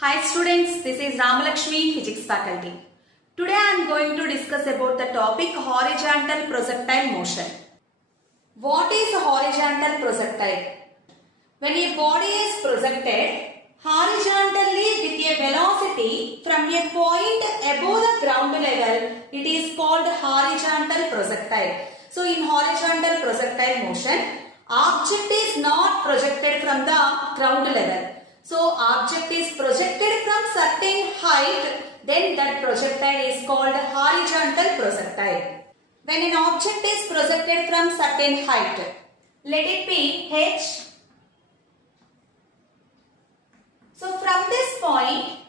Hi students, this is Ramalakshmi, Physics faculty. Today I am going to discuss about the topic horizontal projectile motion. What is a horizontal projectile? When a body is projected horizontally with a velocity from a point above the ground level, it is called horizontal projectile. So in horizontal projectile motion, object is not projected from the ground level. So object is projected from certain height, then that projectile is called horizontal projectile. When an object is projected from certain height, let it be h. So from this point,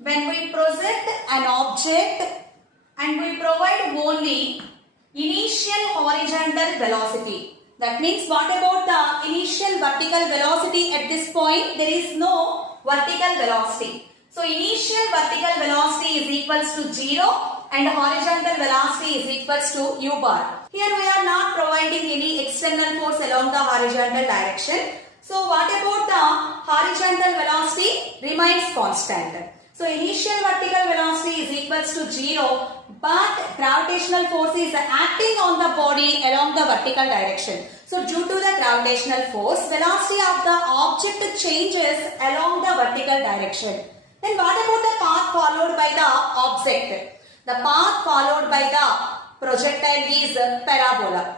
when we project an object and we provide only initial horizontal velocity. That means what about the initial vertical velocity at this point? There is no vertical velocity. So initial vertical velocity is equals to 0 and horizontal velocity is equals to u bar. Here we are not providing any external force along the horizontal direction. So what about the horizontal velocity? Remains constant. So initial vertical velocity is equals to 0, but gravitational force is acting on the body along the vertical direction. So due to the gravitational force, velocity of the object changes along the vertical direction. Then what about the path followed by the object? The path followed by the projectile is parabola.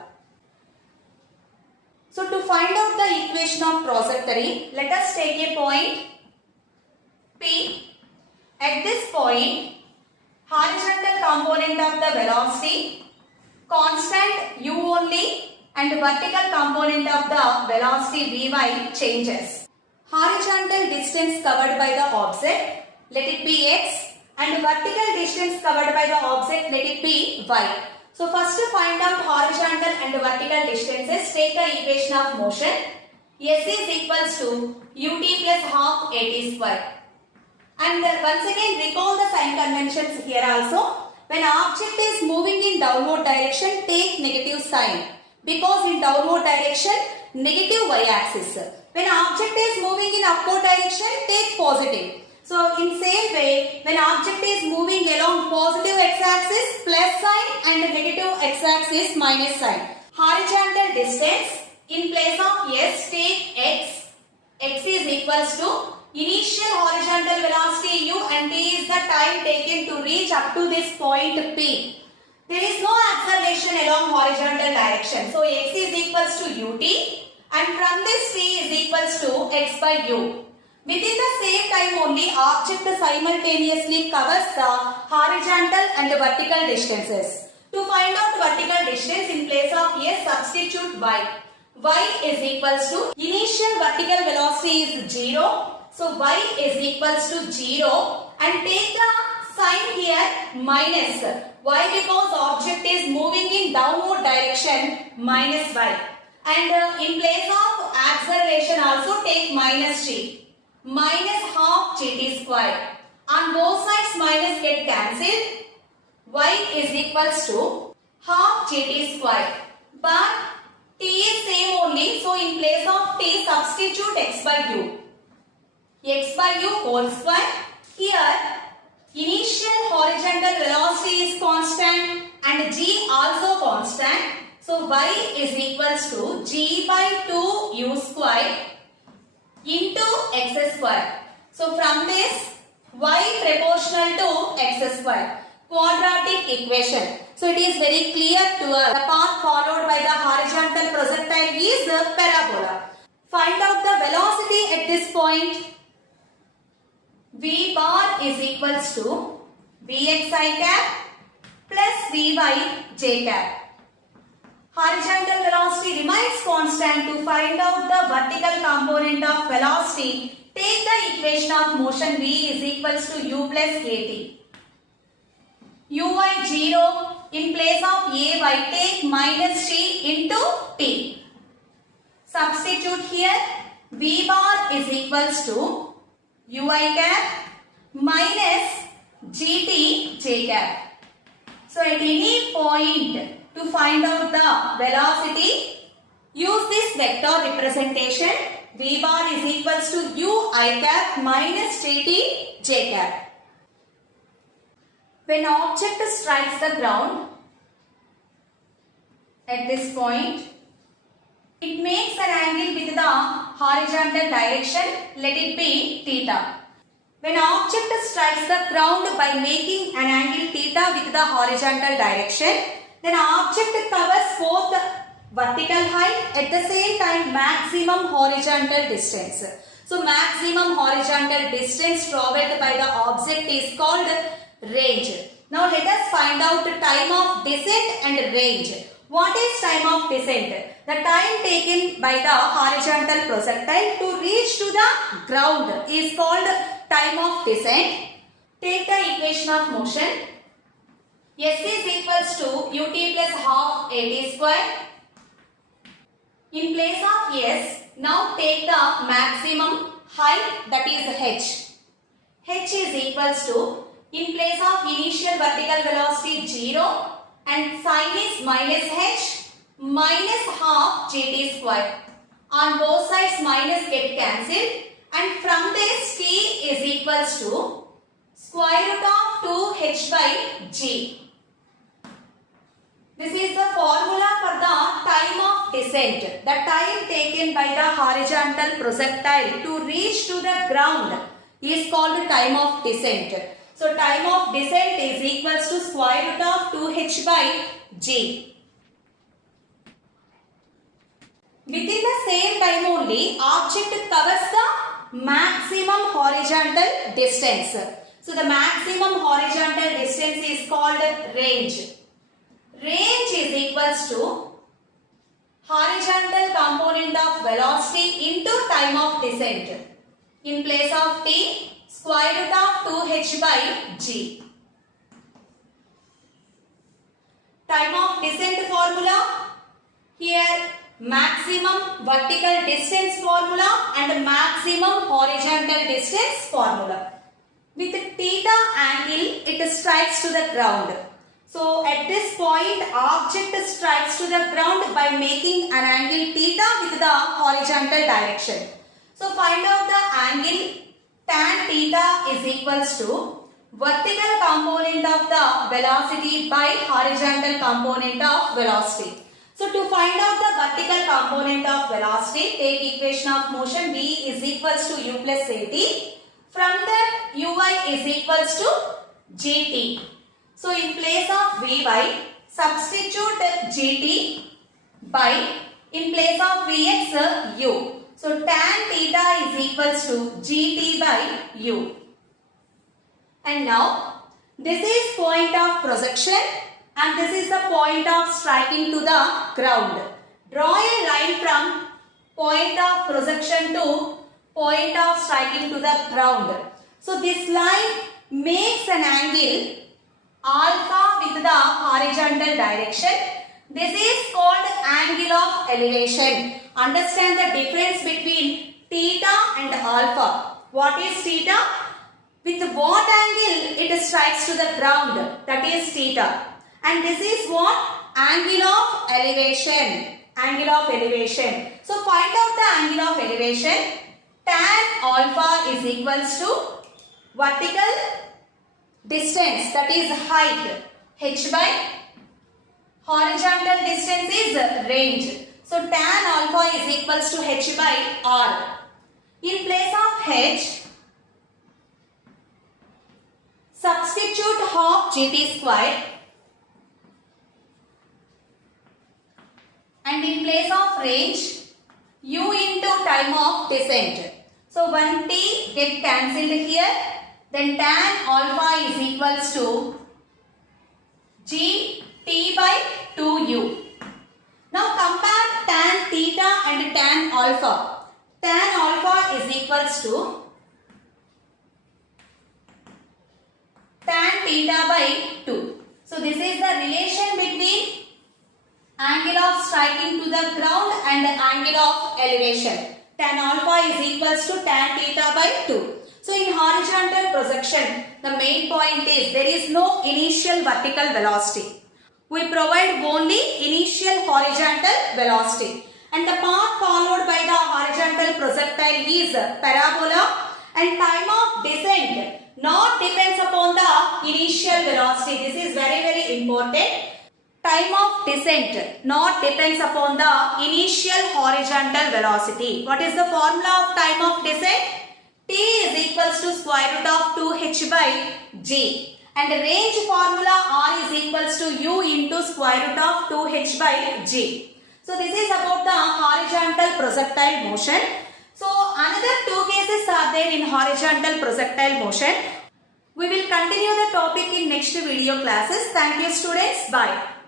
So to find out the equation of trajectory, let us take a point P. At this point, horizontal component of the velocity, constant u only, and vertical component of the velocity vy changes. Horizontal distance covered by the object, let it be x, and vertical distance covered by the object, let it be y. So first to find out horizontal and vertical distances, take the equation of motion. S is equals to ut plus half at square. And once again recall the sign conventions here also. When object is moving in downward direction, take negative sign. Because in downward direction, negative y-axis. When object is moving in upward direction, take positive. So in same way, when object is moving along positive x-axis, plus sign, and negative x-axis, minus sign. Horizontal distance, in place of s, take x. X is equals to initial horizontal velocity u and t is the time taken to reach up to this point P. There is no acceleration along horizontal direction. So x is equals to ut and from this t is equals to x by u. Within the same time only, object simultaneously covers the horizontal and vertical distances. To find out vertical distance, in place of s, substitute y. Y is equals to initial vertical velocity is 0. So y is equals to 0 and take the sign here minus. Why? Because object is moving in downward direction, minus y. And in place of acceleration also take minus g. Minus half gt square. On both sides minus get cancelled. Y is equals to half gt square. But t is same only. So in place of t, substitute x by u. X by u whole square. Here initial horizontal velocity is constant and g also constant. So y is equals to g by 2 u square into x square. So from this y proportional to x square. Quadratic equation. So it is very clear to us. The path followed by the horizontal projectile is a parabola. Find out the velocity at this point. V bar is equals to Vxi cap plus Vy j cap. Horizontal velocity remains constant. To find out the vertical component of velocity, take the equation of motion V is equals to u plus at. Uy 0, in place of ay take minus t into t. Substitute here, V bar is equals to ui cap minus gt j cap. So at any point to find out the velocity, use this vector representation V bar is equals to u I cap minus dt j cap. When object strikes the ground at this point, it makes an angle with the horizontal direction, let it be theta. When object strikes the ground by making an angle theta with the horizontal direction, then object covers both vertical height at the same time maximum horizontal distance. So maximum horizontal distance traveled by the object is called range. Now let us find out the time of descent and range. What is time of descent? The time taken by the horizontal projectile to reach to the ground is called time of descent. Take the equation of motion. S is equals to ut plus half at square. In place of S, now take the maximum height, that is h. H is equals to, in place of initial vertical velocity 0 and sin is minus h minus half gt square. On both sides minus get cancelled, and from this t is equals to square root of 2h by g. This is the formula for the time of descent. The time taken by the horizontal projectile to reach to the ground is called time of descent. So time of descent is equals to square root of 2h by g. Within the same time only, object covers the maximum horizontal distance. So the maximum horizontal distance is called range. Range is equals to horizontal component of velocity into time of descent. In place of t, square root of 2h by g. Time of descent formula. Here maximum vertical distance formula and maximum horizontal distance formula. With theta angle, it strikes to the ground. So at this point, object strikes to the ground by making an angle theta with the horizontal direction. So find out the angle tan theta is equals to vertical component of the velocity by horizontal component of velocity. So to find out the vertical component of velocity, take equation of motion v is equals to u plus at. From that, uy is equals to gt. So in place of vy, substitute gt by, in place of vx, u. So tan theta is equals to gt by u. And now, this is point of projection and this is the point of striking to the ground. Draw a line from point of projection to point of striking to the ground. So this line makes an angle alpha with the horizontal direction. This is called angle of elevation. Understand the difference between theta and alpha. What is theta? With what angle it strikes to the ground, that is theta. And this is what? Angle of elevation. Angle of elevation. So find out the angle of elevation. Tan alpha is equals to vertical distance, that is height, h by horizontal distance is range. So tan alpha is equals to h by r. In place of h, substitute half gt square, and in place of range, u into time of descent. So 1t get cancelled here. Then tan alpha is equals to gt by 2u. Now compare tan theta and tan alpha. Tan alpha is equals to tan theta by 2. So this is the relation between angle of striking to the ground and angle of elevation. Tan alpha is equals to tan theta by 2. So in horizontal projection, the main point is there is no initial vertical velocity. We provide only initial horizontal velocity. And the path followed by the horizontal projectile is parabola, and time of descent initial velocity. This is very important. Time of descent not depends upon the initial horizontal velocity. What is the formula of time of descent? T is equals to square root of 2h by g. And the range formula R is equals to u into square root of 2h by g. So this is about the horizontal projectile motion. So another two cases are there in horizontal projectile motion. We will continue the topic in next video classes. Thank you students. Bye.